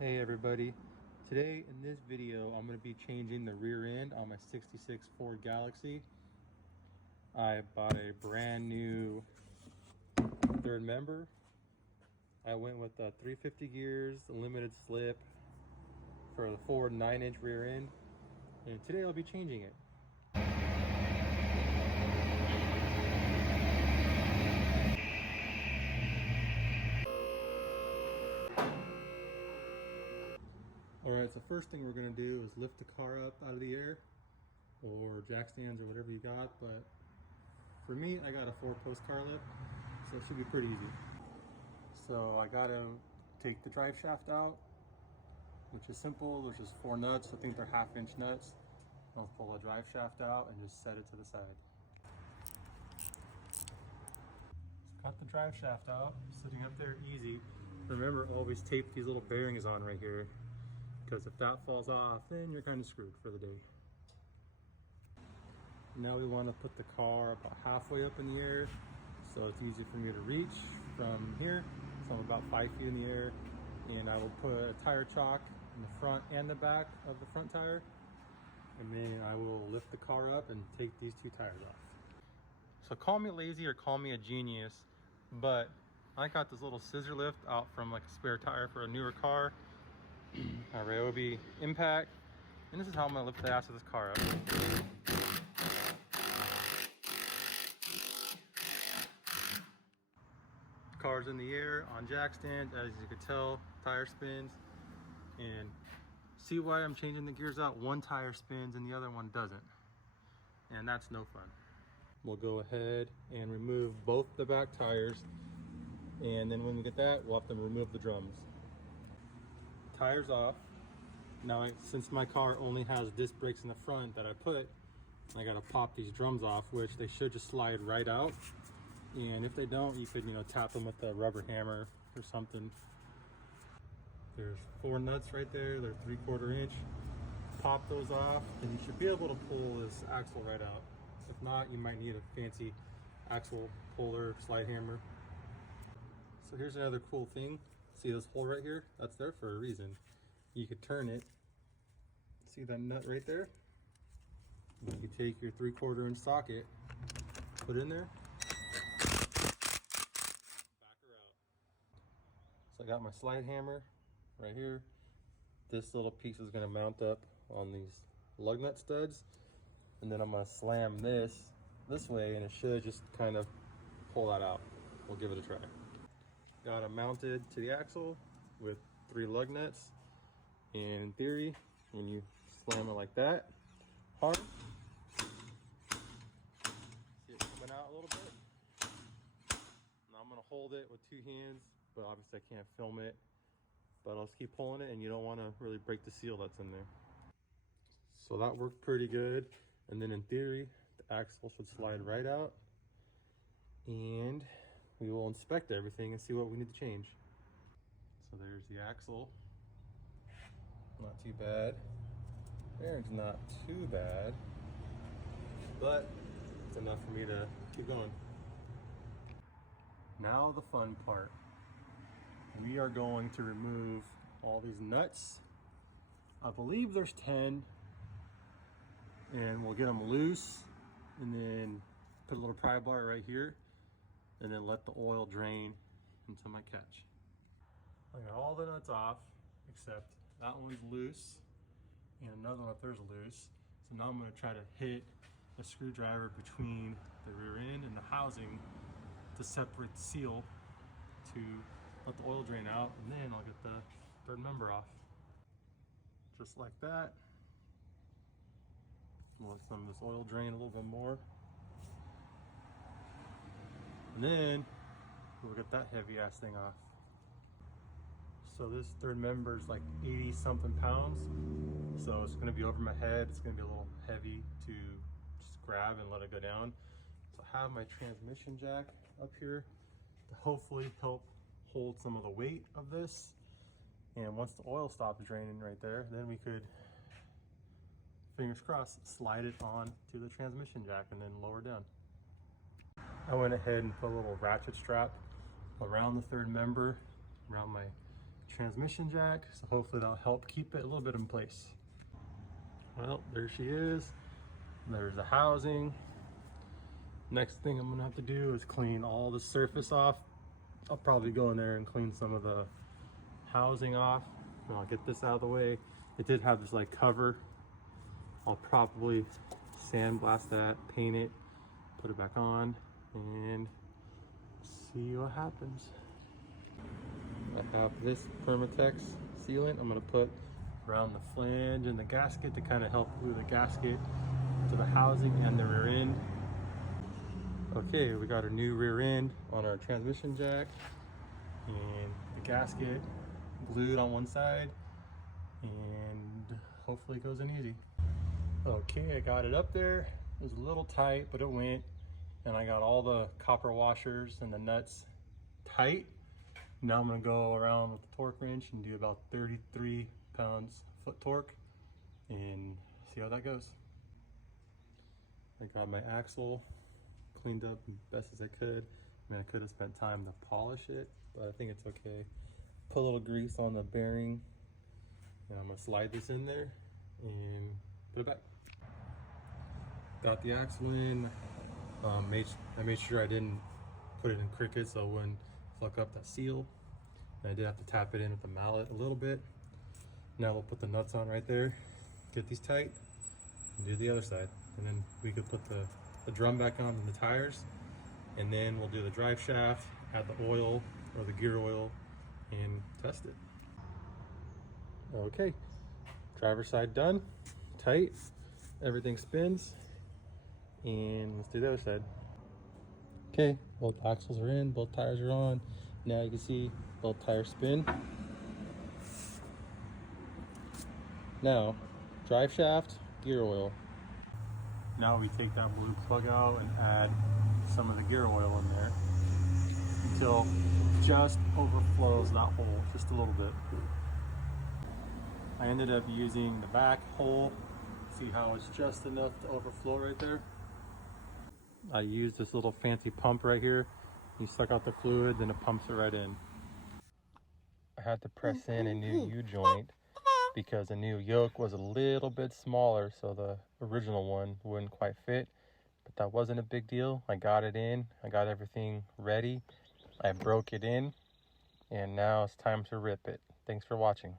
Hey everybody, today in this video I'm going to be changing the rear end on my 66 Ford Galaxie. I bought a brand new third member. I went with 350 gears, limited slip for the Ford 9-inch rear end, and today I'll be changing it. Alright, so first thing we're going to do is lift the car up out of the air, or jack stands or whatever you got, but for me I got a 4-post car lift, so it should be pretty easy. So I got to take the drive shaft out, which is simple. There's just 4 nuts. I think they're 1/2-inch nuts. I'll pull the drive shaft out and just set it to the side. So cut the drive shaft out, sitting up there easy. Remember, always tape these little bearings on right here, because if that falls off, then you're kind of screwed for the day. Now we want to put the car about halfway up in the air, so it's easy for me to reach from here. So I'm about 5 feet in the air, and I will put a tire chalk in the front and the back of the front tire, and then I will lift the car up and take these 2 tires off. So call me lazy or call me a genius, but I got this little scissor lift out from like a spare tire for a newer car, a Ryobi Impact, and this is how I'm gonna lift the ass of this car up. Car's in the air on jack stand, as you can tell, tire spins. And see why I'm changing the gears out? One tire spins and the other one doesn't, and that's no fun. We'll go ahead and remove both the back tires, and then when we get that, we'll have to remove the drums. Tires off. Now, since my car only has disc brakes in the front that I put, I gotta pop these drums off, which they should just slide right out. And if they don't, you could, tap them with a rubber hammer or something. There's 4 nuts right there. They're 3/4 inch. Pop those off, and you should be able to pull this axle right out. If not, you might need a fancy axle puller, slide hammer. So here's another cool thing. See this hole right here? That's there for a reason. You could turn it. See that nut right there? You could take your 3/4 inch socket, put it in there, back her out. So I got my slide hammer right here. This little piece is going to mount up on these lug nut studs, and then I'm going to slam this way, and it should just kind of pull that out. We'll give it a try. Got it mounted to the axle with 3 lug nuts, and in theory, when you slam it like that hard, see it coming out a little bit. Now I'm going to hold it with 2 hands, but obviously I can't film it. But I'll just keep pulling it, and you don't want to really break the seal that's in there. So that worked pretty good. And then in theory, the axle should slide right out, and we will inspect everything and see what we need to change. So there's the axle. Not too bad. Bearing's not too bad, but it's enough for me to keep going. Now the fun part. We are going to remove all these nuts. I believe there's 10, and we'll get them loose, and then put a little pry bar right here, and then let the oil drain into my catch. I got all the nuts off except that one's loose, and another one up there's loose. So now I'm going to try to hit a screwdriver between the rear end and the housing to separate the seal, to let the oil drain out, and then I'll get the third member off. Just like that. Let some of this oil drain a little bit more. And then we'll get that heavy ass thing off. So this third member is like 80 something pounds. So it's gonna be over my head. It's gonna be a little heavy to just grab and let it go down. So I have my transmission jack up here to hopefully help hold some of the weight of this. And once the oil stops draining right there, then we could, fingers crossed, slide it on to the transmission jack and then lower down. I went ahead and put a little ratchet strap around the third member, around my transmission jack, so hopefully that'll help keep it a little bit in place. Well, there she is. There's the housing. Next thing I'm gonna have to do is clean all the surface off. I'll probably go in there and clean some of the housing off, and I'll get this out of the way. It did have this like cover. I'll probably sandblast that, paint it, put it back on, and see what happens. I have this Permatex sealant I'm gonna put around the flange and the gasket to kind of help glue the gasket to the housing and the rear end. Okay, we got a new rear end on our transmission jack, and the gasket glued on one side, and hopefully it goes in easy. Okay, I got it up there. It was a little tight, but it went, and I got all the copper washers and the nuts tight. Now I'm gonna go around with the torque wrench and do about 33 pounds-foot torque and see how that goes. I got my axle cleaned up as best as I could. I mean, I could have spent time to polish it, but I think it's okay. Put a little grease on the bearing, and I'm gonna slide this in there and put it back. Got the axle in. I made sure I didn't put it in cricket so it wouldn't fuck up that seal. And I did have to tap it in with the mallet a little bit. Now we'll put the nuts on right there, get these tight, and do the other side. And then we could put the drum back on the tires, and then we'll do the drive shaft, add the oil or the gear oil, and test it. Okay, driver's side done, tight, everything spins, and let's do the other side. Okay, both axles are in, both tires are on. Now you can see both tires spin. Now, drive shaft, gear oil. Now we take that blue plug out and add some of the gear oil in there until it just overflows that hole just a little bit. I ended up using the back hole. See how it's just enough to overflow right there? I used this little fancy pump right here. You suck out the fluid, then it pumps it right in. I had to press in a new U-joint because the new yoke was a little bit smaller, so the original one wouldn't quite fit. But that wasn't a big deal. I got it in, I got everything ready. I broke it in, and now it's time to rip it. Thanks for watching.